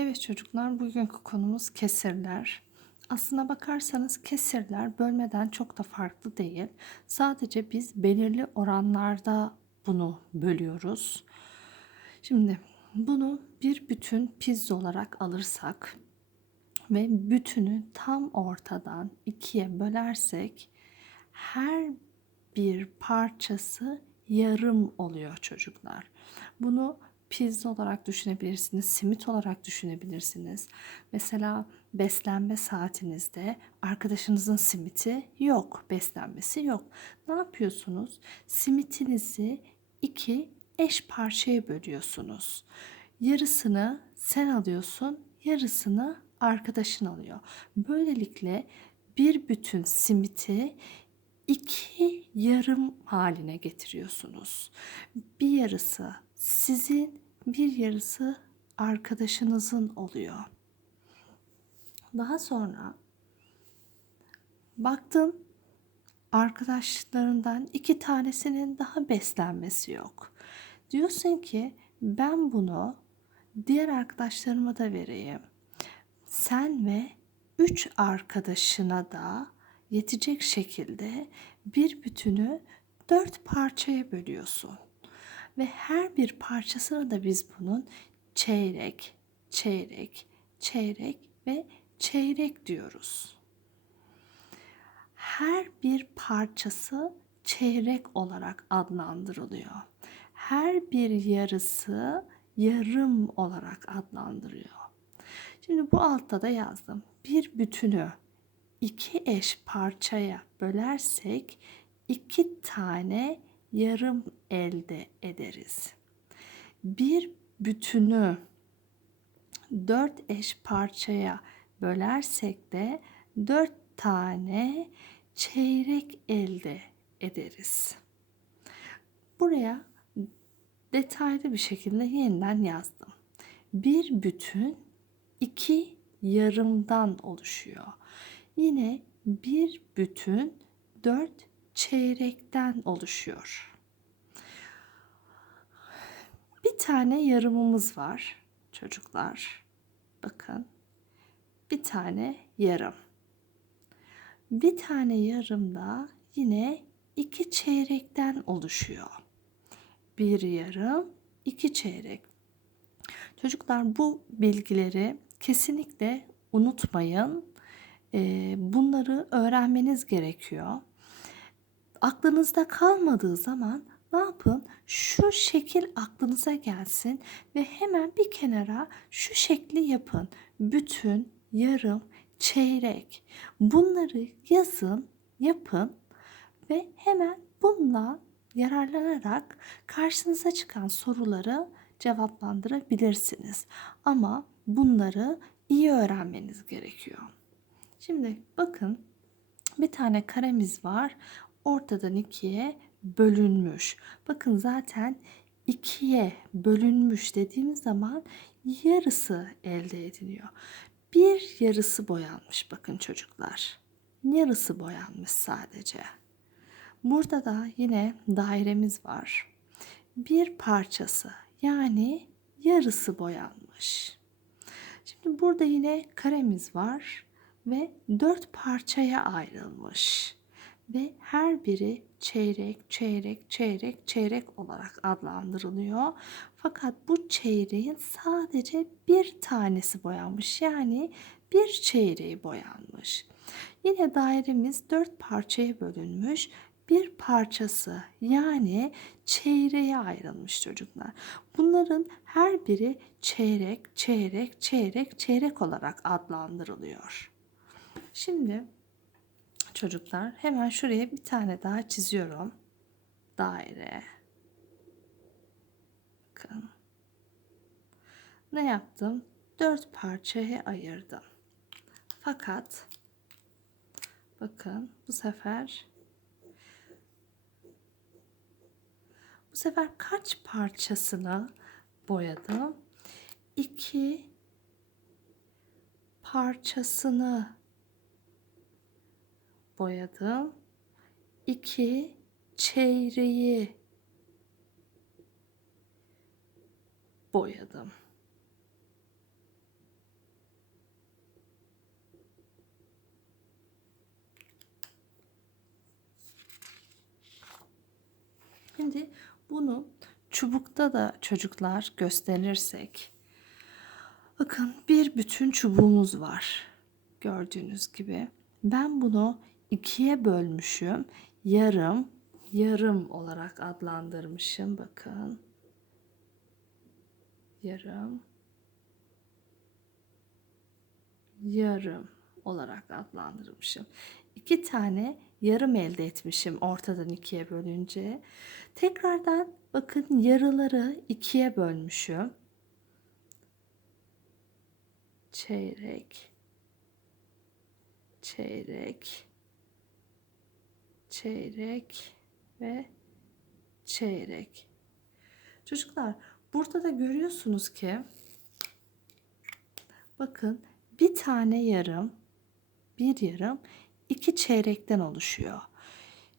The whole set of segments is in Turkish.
Evet çocuklar bugünkü konumuz kesirler. Aslına bakarsanız kesirler bölmeden çok da farklı değil. Sadece biz belirli oranlarda bunu bölüyoruz. Şimdi bunu bir bütün pizza olarak alırsak ve bütünü tam ortadan ikiye bölersek her bir parçası yarım oluyor çocuklar. Bunu pizza olarak düşünebilirsiniz, simit olarak düşünebilirsiniz. Mesela beslenme saatinizde arkadaşınızın simiti yok, beslenmesi yok. Ne yapıyorsunuz? Simitinizi iki eş parçaya bölüyorsunuz. Yarısını sen alıyorsun, yarısını arkadaşın alıyor. Böylelikle bir bütün simiti iki yarım haline getiriyorsunuz. Bir yarısı sizin, bir yarısı arkadaşınızın oluyor. Daha sonra baktın arkadaşlarından iki tanesinin daha beslenmesi yok. Diyorsun ki ben bunu diğer arkadaşlarıma da vereyim. Sen ve üç arkadaşına da yetecek şekilde bir bütünü dört parçaya bölüyorsun. Ve her bir parçasına da biz bunun çeyrek, çeyrek, çeyrek ve çeyrek diyoruz. Her bir parçası çeyrek olarak adlandırılıyor. Her bir yarısı yarım olarak adlandırıyor. Şimdi bu altta da yazdım. Bir bütünü iki eş parçaya bölersek iki tane yarım elde ederiz. Bir bütünü dört eş parçaya bölersek de dört tane çeyrek elde ederiz. Buraya detaylı bir şekilde yeniden yazdım. Bir bütün iki yarımdan oluşuyor. Yine bir bütün dört çeyrekten oluşuyor. Bir tane yarımımız var çocuklar. Bakın. Bir tane yarım. Bir tane yarım da yine iki çeyrekten oluşuyor. Bir yarım, iki çeyrek. Çocuklar bu bilgileri kesinlikle unutmayın. Bunları öğrenmeniz gerekiyor aklınızda kalmadığı zaman ne yapın? Şu şekil aklınıza gelsin ve hemen bir kenara şu şekli yapın. Bütün, yarım, çeyrek. Bunları yazın, yapın ve hemen bununla yararlanarak karşınıza çıkan soruları cevaplandırabilirsiniz. Ama bunları iyi öğrenmeniz gerekiyor. Şimdi bakın bir tane karemiz var ortadan ikiye bölünmüş. Bakın zaten ikiye bölünmüş dediğimiz zaman yarısı elde ediliyor. Bir yarısı boyanmış bakın çocuklar. Yarısı boyanmış sadece. Burada da yine dairemiz var. Bir parçası yani yarısı boyanmış. Şimdi burada yine karemiz var ve dört parçaya ayrılmış ve her biri çeyrek, çeyrek, çeyrek, çeyrek olarak adlandırılıyor. Fakat bu çeyreğin sadece bir tanesi boyanmış. Yani bir çeyreği boyanmış. Yine dairemiz dört parçaya bölünmüş. Bir parçası yani çeyreğe ayrılmış çocuklar. Bunların her biri çeyrek, çeyrek, çeyrek, çeyrek olarak adlandırılıyor. Şimdi çocuklar. Hemen şuraya bir tane daha çiziyorum. Daire. Bakın. Ne yaptım? Dört parçaya ayırdım. Fakat bakın bu sefer bu sefer kaç parçasını boyadım? İki parçasını boyadım. 2 çeyreği boyadım. Şimdi bunu çubukta da çocuklar gösterirsek. Bakın bir bütün çubuğumuz var. Gördüğünüz gibi. Ben bunu ikiye bölmüşüm. Yarım, yarım olarak adlandırmışım. Bakın. Yarım. Yarım olarak adlandırmışım. İki tane yarım elde etmişim ortadan ikiye bölünce. Tekrardan bakın yarıları ikiye bölmüşüm. Çeyrek, çeyrek, çeyrek ve çeyrek. Çocuklar burada da görüyorsunuz ki bakın bir tane yarım, bir yarım iki çeyrekten oluşuyor.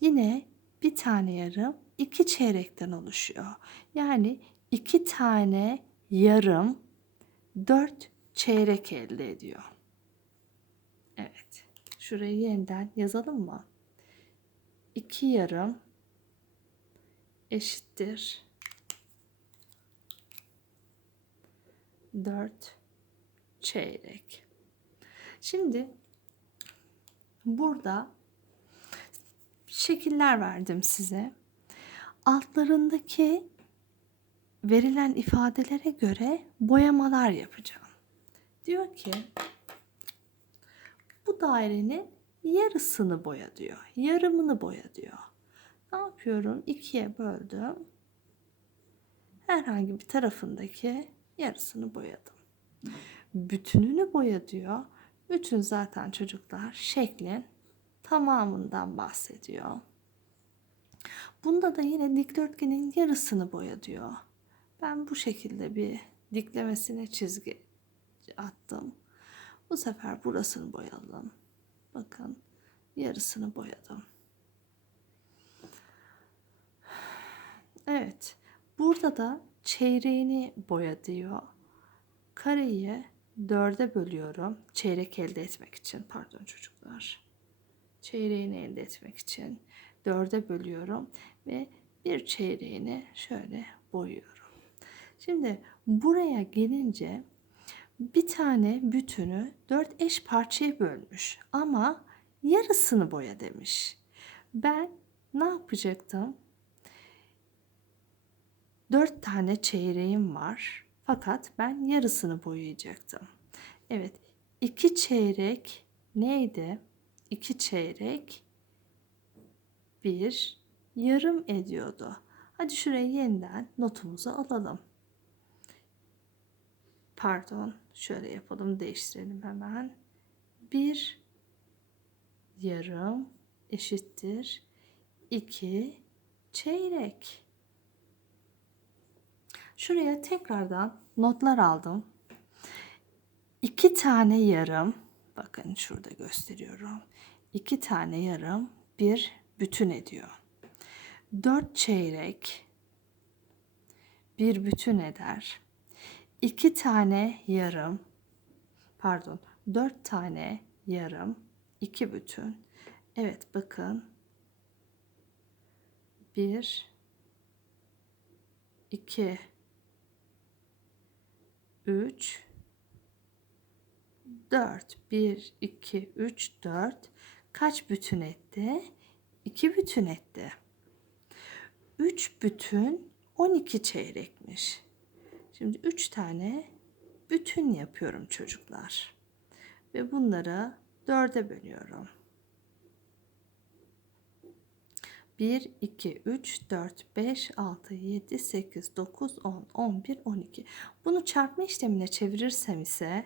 Yine bir tane yarım iki çeyrekten oluşuyor. Yani iki tane yarım dört çeyrek elde ediyor. Evet. Şurayı yeniden yazalım mı? İki yarım eşittir. Dört çeyrek. Şimdi burada şekiller verdim size. Altlarındaki verilen ifadelere göre boyamalar yapacağım. Diyor ki bu dairenin yarısını boya diyor. Yarımını boya diyor. Ne yapıyorum? İkiye böldüm. Herhangi bir tarafındaki yarısını boyadım. Bütününü boya diyor. Bütün zaten çocuklar şeklin tamamından bahsediyor. Bunda da yine dikdörtgenin yarısını boya diyor. Ben bu şekilde bir diklemesine çizgi attım. Bu sefer burasını boyayalım. Bakın yarısını boyadım. Evet. Burada da çeyreğini boya diyor. Kareyi dörde bölüyorum. Çeyrek elde etmek için. Pardon çocuklar. Çeyreğini elde etmek için dörde bölüyorum ve bir çeyreğini şöyle boyuyorum. Şimdi buraya gelince bir tane bütünü dört eş parçaya bölmüş ama yarısını boya demiş. Ben ne yapacaktım? Dört tane çeyreğim var. Fakat ben yarısını boyayacaktım. Evet. iki çeyrek neydi? İki çeyrek bir yarım ediyordu. Hadi şuraya yeniden notumuzu alalım. Pardon. Şöyle yapalım. Değiştirelim hemen. Bir yarım eşittir. iki çeyrek. Şuraya tekrardan notlar aldım. İki tane yarım. Bakın şurada gösteriyorum. İki tane yarım bir bütün ediyor. Dört çeyrek bir bütün eder. İki tane yarım pardon dört tane yarım iki bütün. Evet bakın bir iki üç dört bir iki üç dört kaç bütün etti? 2 bütün etti. 3 bütün 12 çeyrekmiş. Şimdi 3 tane bütün yapıyorum çocuklar. Ve bunları 4'e bölüyorum. 1, 2, 3, 4, 5, 6, 7, 8, 9, 10, 11, 12. Bunu çarpma işlemine çevirirsem ise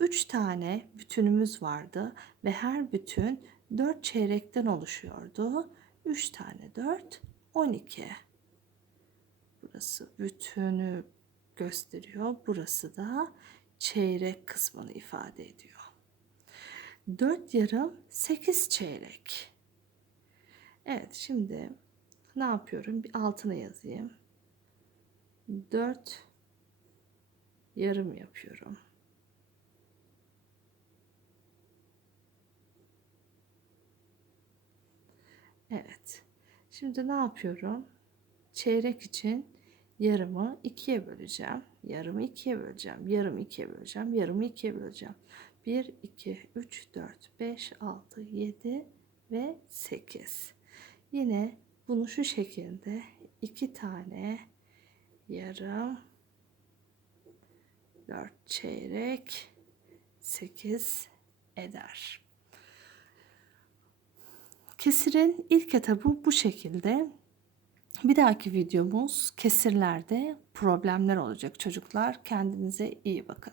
3 tane bütünümüz vardı ve her bütün 4 çeyrekten oluşuyordu. 3 tane 4, 12. Burası bütünü gösteriyor. Burası da çeyrek kısmını ifade ediyor. 4 yarım 8 çeyrek. Evet şimdi ne yapıyorum? Bir altına yazayım. 4 yarım yapıyorum. Evet. Şimdi ne yapıyorum? Çeyrek için yarımı ikiye böleceğim. Yarımı ikiye böleceğim. Yarımı ikiye böleceğim. Yarımı ikiye böleceğim. 1, 2, 3, 4, 5, 6, 7 ve 8. Yine bunu şu şekilde iki tane yarım 4 çeyrek 8 eder. Kesirin ilk etabı bu şekilde. Bir dahaki videomuz kesirlerde problemler olacak çocuklar. Kendinize iyi bakın.